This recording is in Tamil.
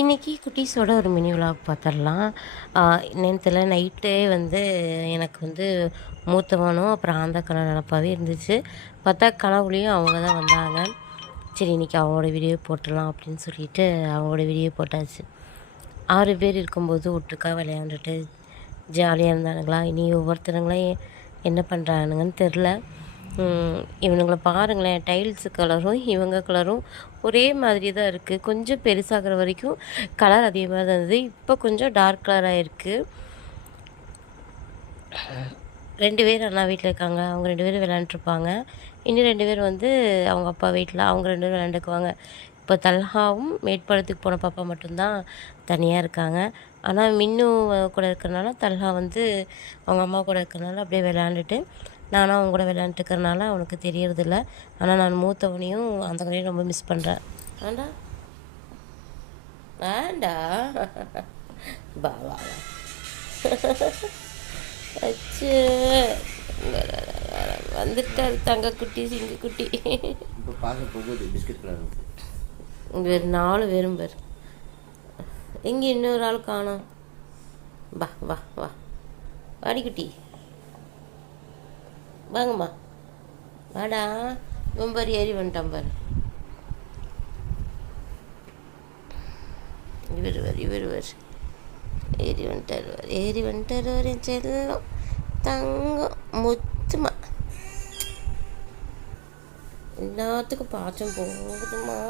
இன்றைக்கி குட்டீஸோட ஒரு மினி விலாக் பார்த்துடலாம். நேத்துல நைட்டே எனக்கு மூத்தவனும் அப்புறம் ஆந்தைக்கண்ணன் நினப்பாவே இருந்துச்சு. பார்த்தா கனவுலேயும் அவங்க தான் வந்தாங்க. சரி இன்றைக்கி அவங்களோட வீடியோ போட்டுடலாம் அப்படின்னு சொல்லிட்டு அவங்களோட வீடியோ போட்டாச்சு. 6 பேர் இருக்கும்போது ஒட்டுக்கா விளையாண்டுட்டு ஜாலியாக இருந்தானுங்களா. இனி ஒவ்வொருத்தருங்களையும் என்ன பண்ணுறானுங்கன்னு தெரில. இவனுங்கள பாருங்களேன், டைல்ஸு கலரும் இவங்க கலரும் ஒரே மாதிரி தான் இருக்குது. கொஞ்சம் பெருசாகிற வரைக்கும் கலர் அதிகமாக தான் இருந்தது. இப்போ கொஞ்சம் டார்க் கலராக இருக்குது. 2 பேர் அண்ணா வீட்டில் இருக்காங்க. அவங்க 2 பேரும் விளையாண்டுருப்பாங்க. இன்னும் 2 பேர் அவங்க அப்பா வீட்டில் அவங்க 2 பேரும் விளையாண்டுக்குவாங்க. இப்போ தல்ஹாவும் மேட்பாளத்துக்கு போன பாப்பா மட்டும்தான் தனியாக இருக்காங்க. ஆனால் மின்னு கூட இருக்கிறனால தல்ஹா அவங்க அம்மா கூட இருக்கிறனால அப்படியே விளையாண்டுட்டு, நானும் அவங்க கூட விளையாண்டுக்கிறனால அவனுக்கு தெரியறதில்ல. ஆனால் நான் மூத்தவனையும் அந்த கடையும் ரொம்ப மிஸ் பண்ணுறேன். வேண்டா வேண்டா வா வா வா அச்சு வந்துட்டார் தங்கக்குட்டி சிங்கக்குட்டி. இப்போ பார்க்க போகுது பிஸ்கட் கலர். வேறு 4 பேரும் பேர். எங்கே இன்னொரு ஆள் காணோம். வா வா வா வாடிக்குட்டி வாங்கம்மா வாடா. இவன் பாரு ஏறி வந்துட்டான் பாரு. இவர் ஏறி வந்துட்டார் என் செல்லம் தங்கம் முத்துமா. எல்லாத்துக்கும் பாச்சம் போகுதுமா.